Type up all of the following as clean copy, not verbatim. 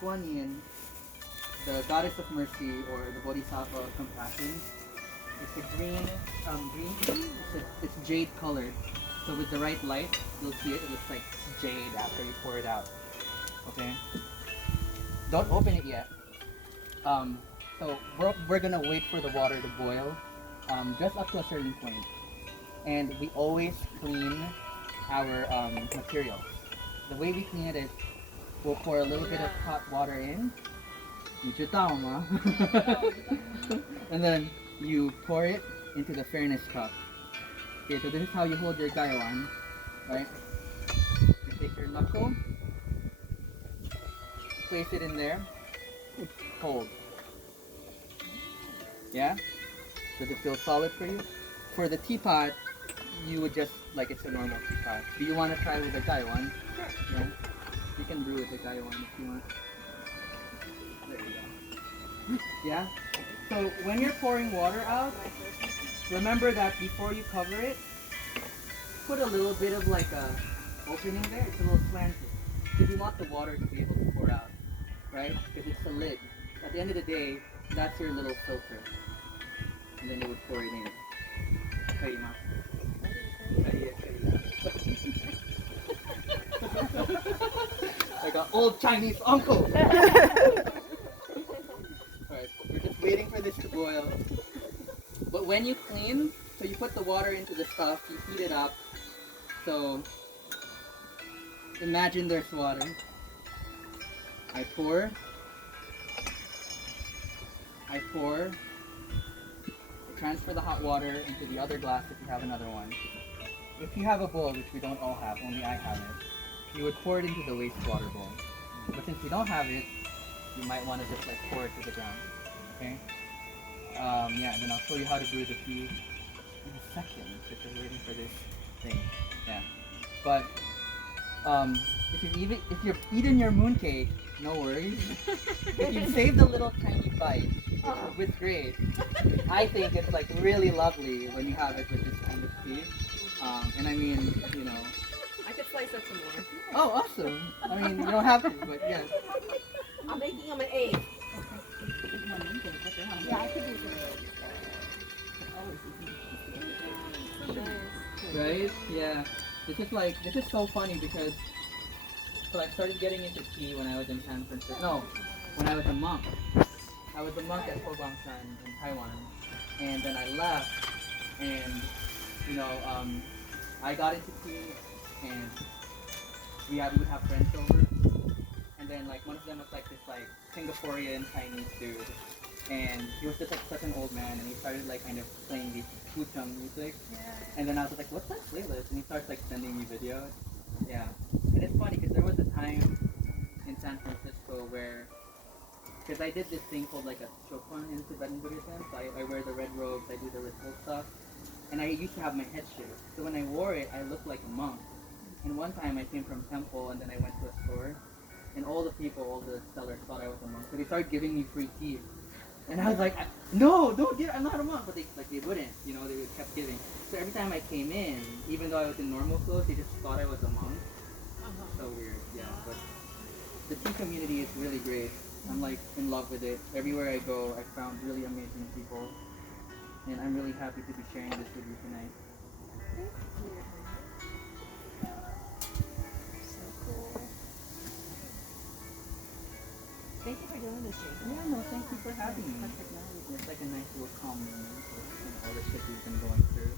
Kuan Yin, the goddess of mercy or the bodhisattva of compassion. It's a green tea. It's jade colored. So with the right light, you'll see it. It looks like jade after you pour it out. Okay. Don't open it yet. So we're gonna wait for the water to boil, just up to a certain point. And we always clean our materials. The way we clean it is we'll pour a little bit of hot water in. 你知道吗? And then you pour it into the fairness cup. Okay, so this is how you hold your gaiwan, right? You take your knuckle, place it in there, hold. Yeah? Does it feel solid for you? For the teapot, you would just, like it's a normal teapot. Do you want to try with the gaiwan? Sure. Yeah? You can brew with the gaiwan if you want. There you go. Yeah? So when you're pouring water out, remember that before you cover it, put a little bit of like a opening there. It's a little slanted. Because you want the water to be able to pour out, right? Because it's a lid. At the end of the day, that's your little filter. And then you would pour it in. 可以吗? 可以，可以。 Like an old Chinese uncle. Alright, we're just waiting for this to boil. But when you clean, so you put the water into the stuff, you heat it up. So imagine there's water. I pour. Transfer the hot water into the other glass if you have another one. If you have a bowl, which we don't all have, only I have it, you would pour it into the wastewater bowl. But since we don't have it, you might want to just like pour it to the ground. Okay? Yeah, and then I'll show you how to brew the tea in a second. Just waiting for this thing. Yeah. But if you've eaten your mooncake, no worries. If you saved a little tiny bite with grace, I think it's like really lovely when you have it with this kind of tea. And I mean, you know. I could slice up some more. Oh, awesome! I mean, you don't have to, but yes. I'm making them an 8. Yeah, I could do that. Right? Yeah. This is so funny because so I started getting into tea when I was in San Francisco. No, when I was a monk. I was a monk at Hobangsan in Taiwan, and then I left, and you know, I got into tea, and we would have friends over, and then like one of them was like this like Singaporean Chinese dude, and he was just like such an old man, and he started like kind of playing these Kuchang music, and then I was like, what's that playlist? And he starts like sending me videos. Yeah, and it's funny because there was a time in San Francisco where, because I did this thing called like a chokwan in Tibetan Buddhism, so I wear the red robes, I do the ritual stuff, and I used to have my head shaved. So when I wore it, I looked like a monk. And one time I came from temple and then I went to a store, and all the sellers thought I was a monk, so they started giving me free tea. And I was like, no, don't get it, I'm not a monk. But they wouldn't, you know, they kept giving. So every time I came in, even though I was in normal clothes, they just thought I was a monk. So weird, yeah. But the tea community is really great. I'm like in love with it. Everywhere I go, I found really amazing people. And I'm really happy to be sharing this with you tonight. So cool. Thank you for doing this, Jake. Yeah, no, thank you for having me. It's like a nice little calm moment for all the shit we've been going through.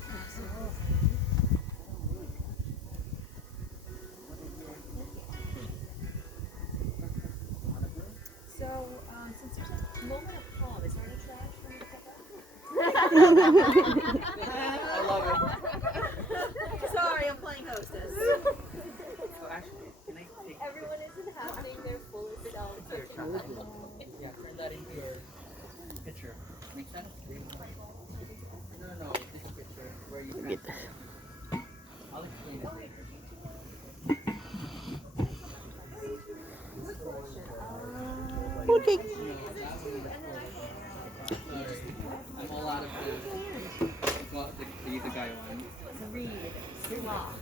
So, since there's a moment of calm, is there any trash for me to pick up? I love it. Sorry, I'm playing hostess. So actually, can I take Everyone isn't having their fullest self. your trash? Yeah, turn that into your picture. Make sense? No, this picture where you can. I'll explain it later. Okay. Sorry, I'm all out of the guy one. Read. Stop.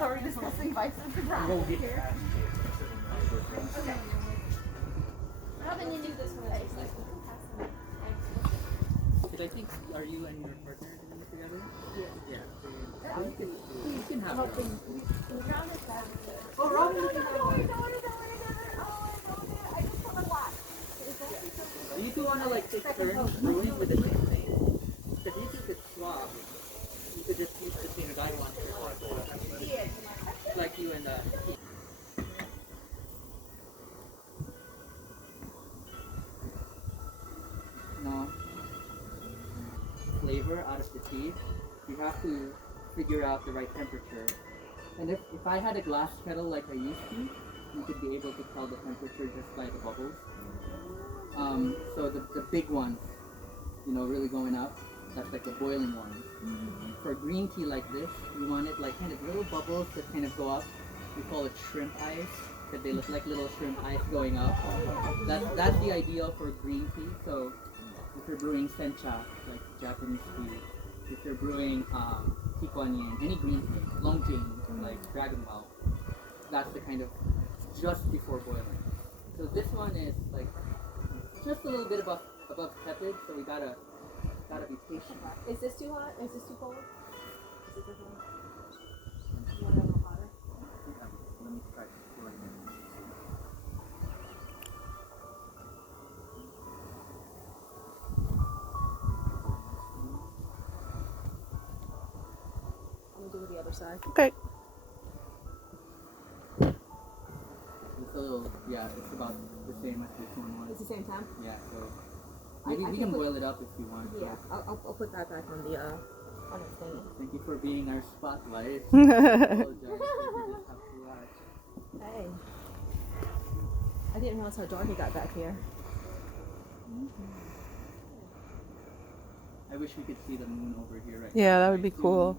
Are we discussing vices and Go get here? Okay. How then you do this one? It's like you can pass them. But I think, are you and your partner doing it together? Yeah. So you can have it. Round is bad. Oh, Robin, you No, can no, have no, one. I don't want it. I just want to watch. You two want to like take turns brewing with the same thing. Because you two could swap. You could just use the same guy one. Like you and no flavor out of the tea. You have to figure out the right temperature. And if I had a glass kettle like I used to, you could be able to tell the temperature just by the bubbles. So the big ones, you know, really going up, that's like the boiling ones. For green tea like this, you want it like kind of little bubbles that kind of go up. We call it shrimp ice, because they look like little shrimp ice going up. That's the ideal for green tea. So if you're brewing sencha, like Japanese tea, if you're brewing Kikwanyin, any green tea, Longjing, like Dragon Well, that's the kind of just before boiling. So this one is like just a little bit above tepid, so we gotta be patient. Is this too hot? Is this too cold? Is it too cold? You want it a little hotter? Let me try pouring it. I'm gonna do the other side. Okay. It's a little, yeah, it's about the same as this one It's was. the same time? Yeah, so maybe I we can can put- boil it up if you want. Yeah, I'll put that back on the thingy. Thank you for being our spotlight. I apologize if you just have to watch. Hey. I didn't realize how dark it got back here. I wish we could see the moon over here right Yeah, now. that would be Soon. cool.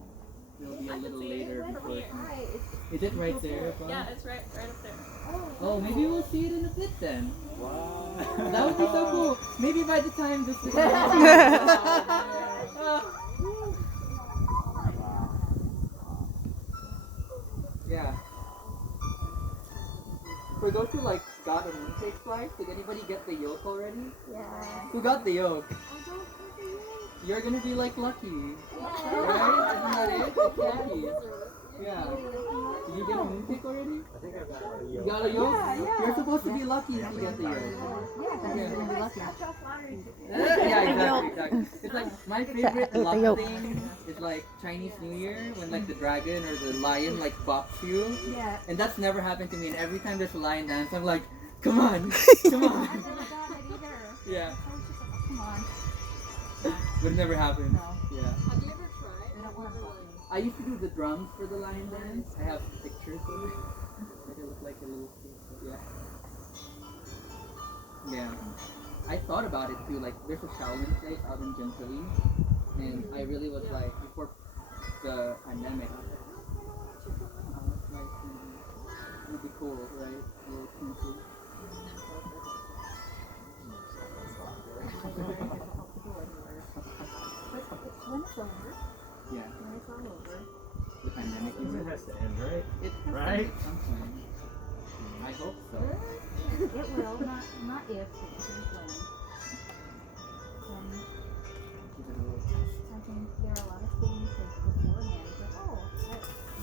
It'll be a little later before. Alright, Is it right there? Bob? Yeah, it's right up there. Oh, maybe we'll see it in a bit then. Wow. That would be so cool. Maybe by the time this is yeah. For those who like got a mooncake slice, did anybody get the yolk already? yeah. Who got the yolk? You're gonna be like lucky. Right? Isn't that it? It's lucky. Yeah. Did you get a mooncake already? I think I got a You got a yolk? You're supposed to be lucky if you get the yolk. Yeah, exactly. It's like my favorite the luck yolk. thing is like Chinese New Year when like the dragon or the lion like bops you. Yeah. And that's never happened to me. And every time there's a lion dance, I'm like, come on, come on. I've never gotten it either. Yeah, I was just like, come on. but it never happened. No. Yeah. Have you ever tried? I don't want to. I used to do the drums for the lion dance. I have pictures of it. Like I look like a little kid. But yeah. Yeah. I thought about it too. Like there's a Shaolin place out in Gentilly, and I really was like before the pandemic. I was like, oh, it's nice. It would be cool, right? A little kinky. When it's over, Yeah. when it's all over. The pandemic. It has to end, right? It has to Right? end sometime. I hope so. It will, not if, it's just when. Give it a little I think there are a lot of things that beforehand, it's like, oh,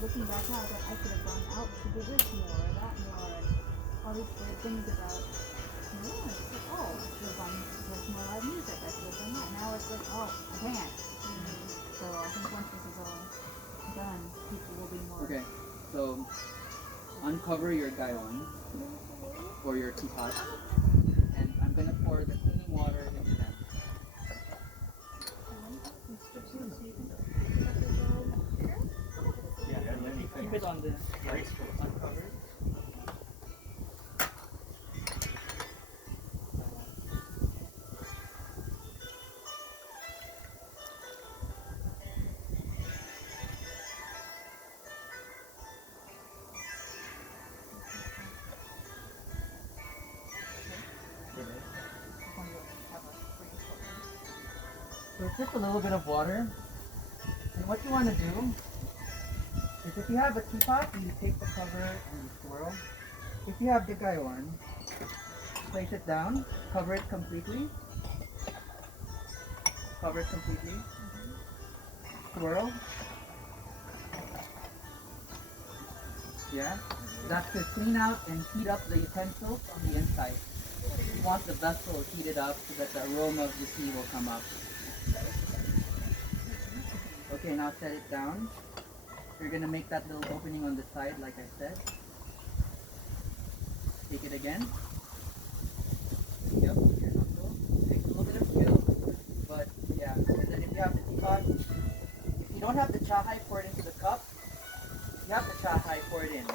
looking back now, that I could have gone out to do this more or that more, and all these great things about, it's like, oh, I should have gone with more live music, I should have done that. Now it's like, oh, I can't. So I think once this is all done, people will be more. Okay, so uncover your gaiwan or your teapot, and I'm gonna pour the cleaning water into them. Yeah, keep it on the uncovered. So it's just a little bit of water. And what you want to do is if you have a teapot, you take the cover and you swirl. If you have the guy one, place it down, cover it completely. Cover it completely. Swirl. Yeah. That's to clean out and heat up the utensils on the inside. You want the vessel heated up so that the aroma of the tea will come up. Okay, now set it down. You're gonna make that little opening on the side like I said. Take it again. Yep, put your knuckle. Takes a little bit of skill, but yeah. And then if you have the teapot, if you don't have the chahai, pour it into the cup. If you have the chahai, pour it in.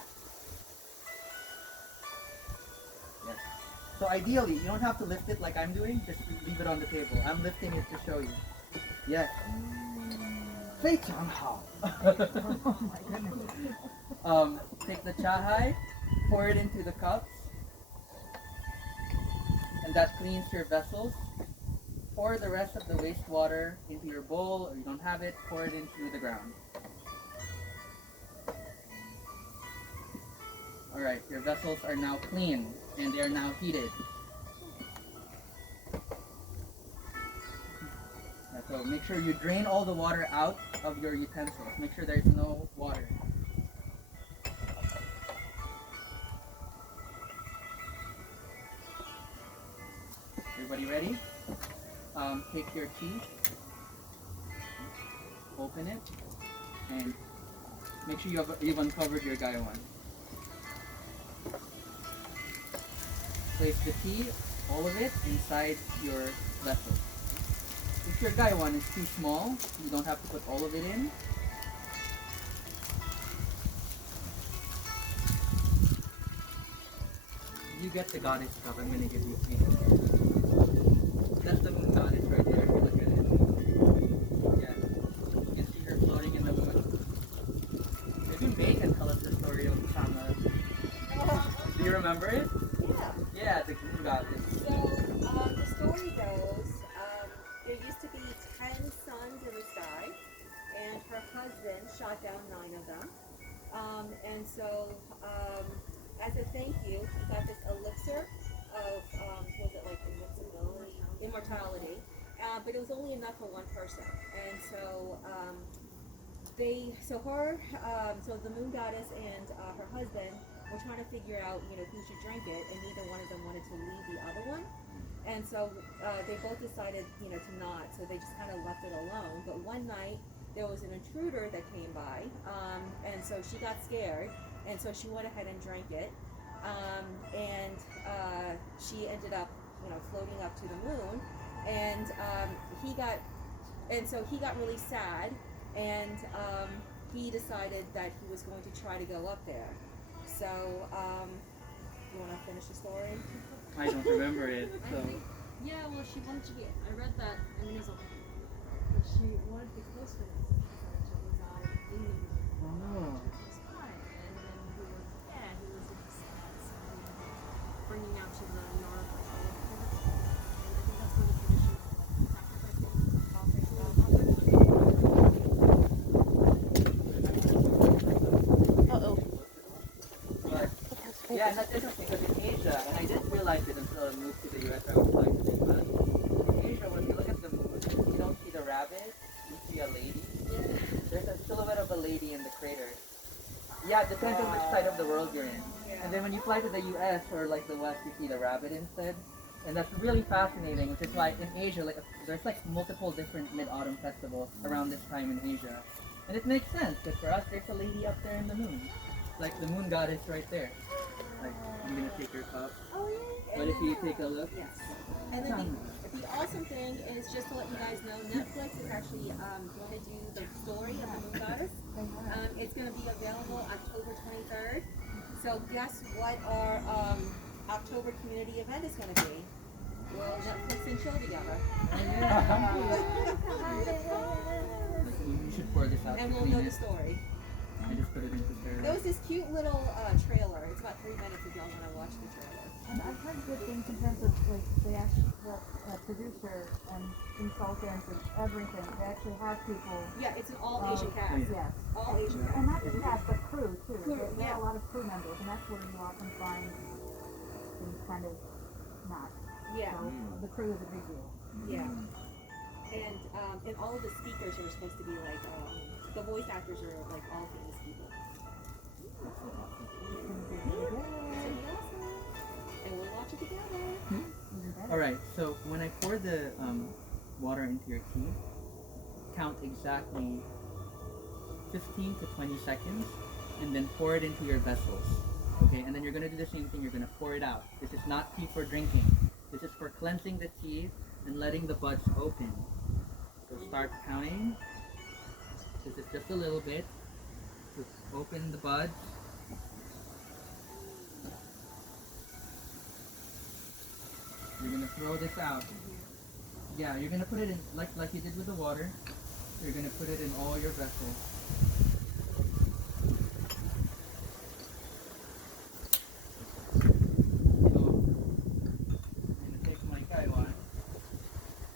Yes. So ideally, you don't have to lift it like I'm doing, just leave it on the table. I'm lifting it to show you. Yes. Say Changhao. Take the chahai, pour it into the cups, and that cleans your vessels. Pour the rest of the wastewater into your bowl, or you don't have it, pour it into the ground. Alright, your vessels are now clean, and they are now heated. So make sure you drain all the water out of your utensils. Make sure there's no water. Everybody ready? Take your tea, open it, and make sure you've uncovered your guy one. Place the tea, all of it, inside your vessel. If your guy one is too small, you don't have to put all of it in. You get the goddess cup. I'm gonna give you three. That's the moon goddess right there. If you look at it. Yeah. You can see her floating in the moon. Maybe May can tell us the story of Shama. Do you remember it? Yeah. Yeah, the moon goddess. So, the story goes, there used to be 10 suns in the sky, and her husband shot down 9 of them. And so, as a thank you, he got this elixir of, was it like invincibility, immortality, but it was only enough for one person. And so, so the moon goddess and her husband were trying to figure out, who should drink it, and neither one of them wanted to leave the other one. And so they both decided, to not, so they just kind of left it alone. But one night, there was an intruder that came by, and so she got scared, and so she went ahead and drank it, and she ended up, floating up to the moon, and so he got really sad, and he decided that he was going to try to go up there. So, you want to finish the story? I don't remember it, so. Yeah, well, she wanted to be. I read that. I mean, but she wanted to be closer to the sun, to reside in the moon. Oh. Which was fine. And then he was sad, so he ended up bringing out to the north of the and I think that's where the tradition of sacrificing But, yeah, and that's interesting because in Asia, and I didn't realize it until I moved to the US, I was like this, but in Asia, when you look at the moon, you don't see the rabbit, you see a lady. There's a silhouette of a lady in the crater. Yeah, it depends on which side of the world you're in. And then when you fly to the US or like the West, you see the rabbit instead. And that's really fascinating, which is why in Asia, there's like multiple different Mid-Autumn festivals around this time in Asia. And it makes sense, because for us, there's a lady up there in the moon. Like the moon goddess right there. Like, I'm gonna take your cup. Oh, yeah. But if you take a look, Yes. And then the awesome thing is, just to let you guys know, Netflix is actually going to do the story of the moon goddess. It's going to be available October 23rd. So guess what our October community event is going to be? We'll Netflix and chill together. you should pour this out And to we'll clean know the it. story. I just put it into There there. was this cute little trailer. It's about 3 minutes if y'all want to watch the trailer. And I've heard good things in terms of like the actual producer and consultants and everything. They actually have people. Yeah, it's an all Asian cast. Yes. All Asian And cast. not just cast, but crew too. Crew, There yeah. are a lot of crew members, and that's where you often find things kind of not. Yeah, So the crew is a big deal. yeah. And all of the speakers are supposed to be like, the voice actors are like all famous people. It's gonna be really It's good. gonna be awesome. And we'll watch it together. Even better. Alright, so when I pour the water into your tea, count exactly 15 to 20 seconds and then pour it into your vessels. Okay, and then you're going to do the same thing. You're going to pour it out. This is not tea for drinking. This is for cleansing the tea and letting the buds open. So start counting. This is just a little bit to open the buds. You're going to throw this out. Yeah, you're going to put it in, like you did with the water. You're going to put it in all your vessels. So, I'm going to take my kaiwan.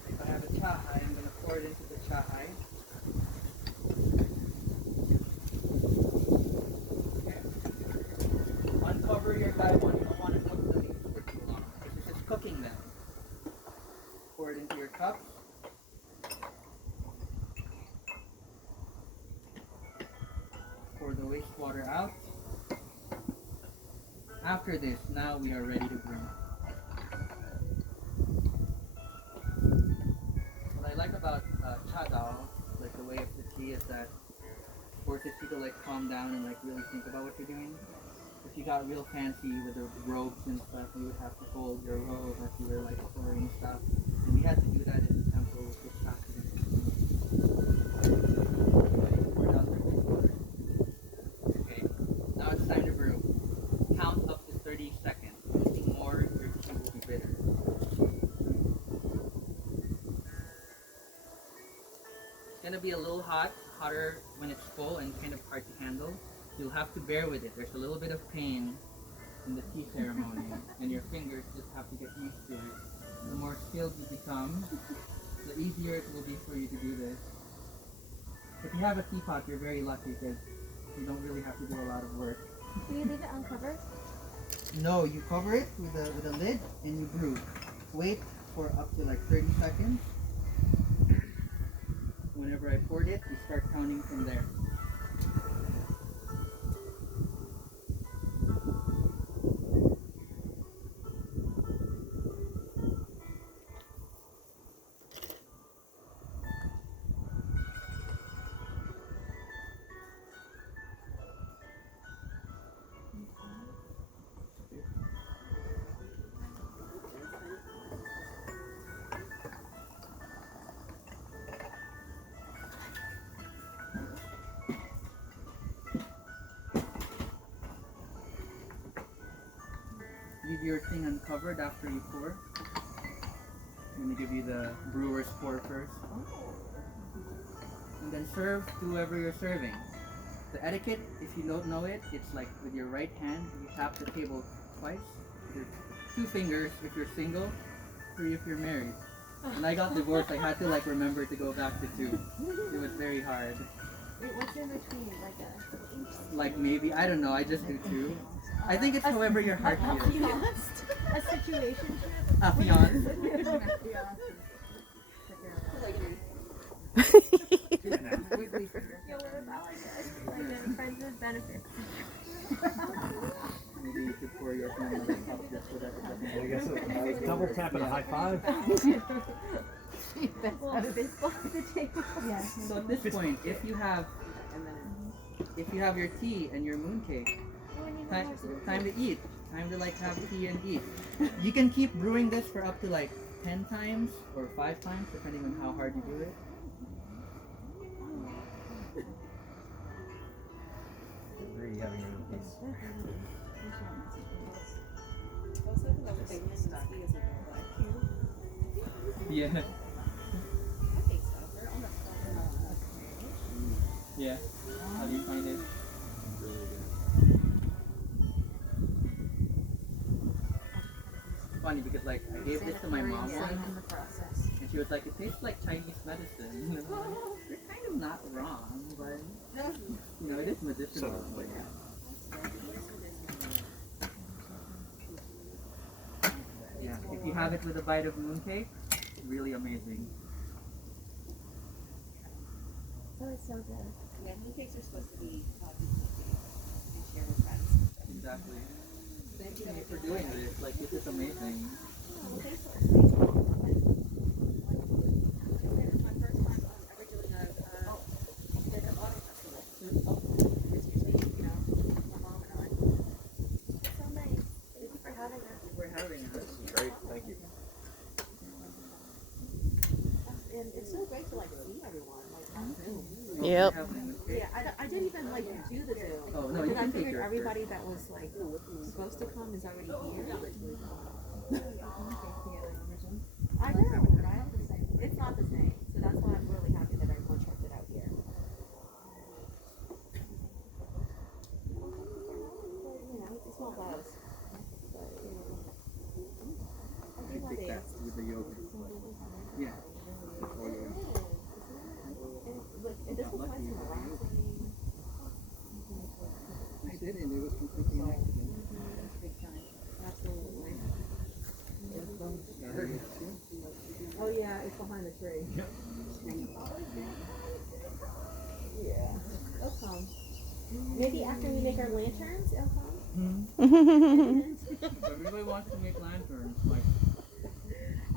If I have a chahai, I'm going to pour it into the chahai. Okay. Uncover your kaiwan. You don't want to cook the leaves for too long. This is just cooking them. Pour it into your cups. Pour the wastewater out. After this, now we are ready to brew. What I like about cha dao, like the way of the tea, is that it forces you to like calm down and like really think about what you're doing. If you got real fancy with the robes and stuff, you would have to hold your robe as you were like pouring stuff. And we had to do that in the temple with this practice. Pour out the wastewater. Okay, now it's time to brew. Count up to 30 seconds. Anything more, your tea will be bitter. It's gonna be a little hot, hotter when it's full and kind of hard to handle. You'll have to bear with it. There's a little bit of pain in the tea ceremony, and your fingers just have to get used to it. The more skilled you become, the easier it will be for you to do this. If you have a teapot, you're very lucky because you don't really have to do a lot of work. Do you leave it uncovered? No, you cover it with a lid and you brew. Wait for up to like 30 seconds. Whenever I poured it, you start counting from there. Leave your thing uncovered after you pour. I'm going to give you the brewer's pour first. And then serve to whoever you're serving. The etiquette, if you don't know it, it's like with your right hand, you tap the table twice. With 2 fingers if you're single, 3 if you're married. When I got divorced, I had to like remember to go back to 2. It was very hard. Wait, what's in between? Like a Like maybe, I don't know, I just do 2. I think it's however your heart feels. a situation A fiance. Yo, what about like friends with benefits? Maybe you should pour yours in another cup just so that it doesn't. I guess a double tap and a high five. Well, fist bump the table. Yeah. So at this point, if you have your tea and your mooncake, time to eat. Time to like have tea and eat. You can keep brewing this for up to like 10 times or 5 times, depending on how hard you do it. Really having your own piece. Yeah. Yeah. How do you find it? Funny because like I gave this to my mom once, and she she was like, it tastes like Chinese medicine. And I'm like, you're kind of not wrong, but you know, it is medicinal. But yeah, if you have it with a bite of mooncake, really amazing. Oh, it's so good. Yeah, mooncakes are supposed to be and share with friends. Exactly. Thank you for doing this. Like, this is amazing. Well, thanks for it's my first time ever doing like an auto festival. It's usually, you know, my mom and I. It's so nice. Thank you for having us. Thank you for having us. Great, thank you. And it's so great to like see everyone like on Zoom. Yep. Yeah, I didn't even like do the Zoom Oh, no, you because I can take figured your everybody that was like supposed to come is already here. I know, right? It's not the same, so that's why I'm really happy that everyone checked it out here. You know, it's small clouds. But, you know, I do have Take that a with the yogurt. Yeah. and this was nice and relaxing. I did, and it was completely an accident. Absolutely. Oh yeah, it's behind the tree. Yep. Yeah. They'll come. Maybe after we make our lanterns, they'll come. I really want to make lanterns. Like,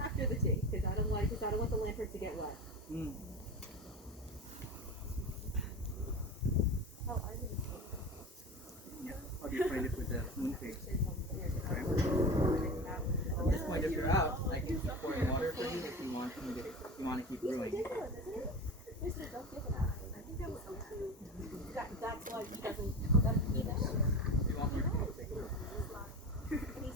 After the tea, because I don't want the lanterns to get wet. mm. Oh, I didn't. Yeah. How do you find it with the mooncake?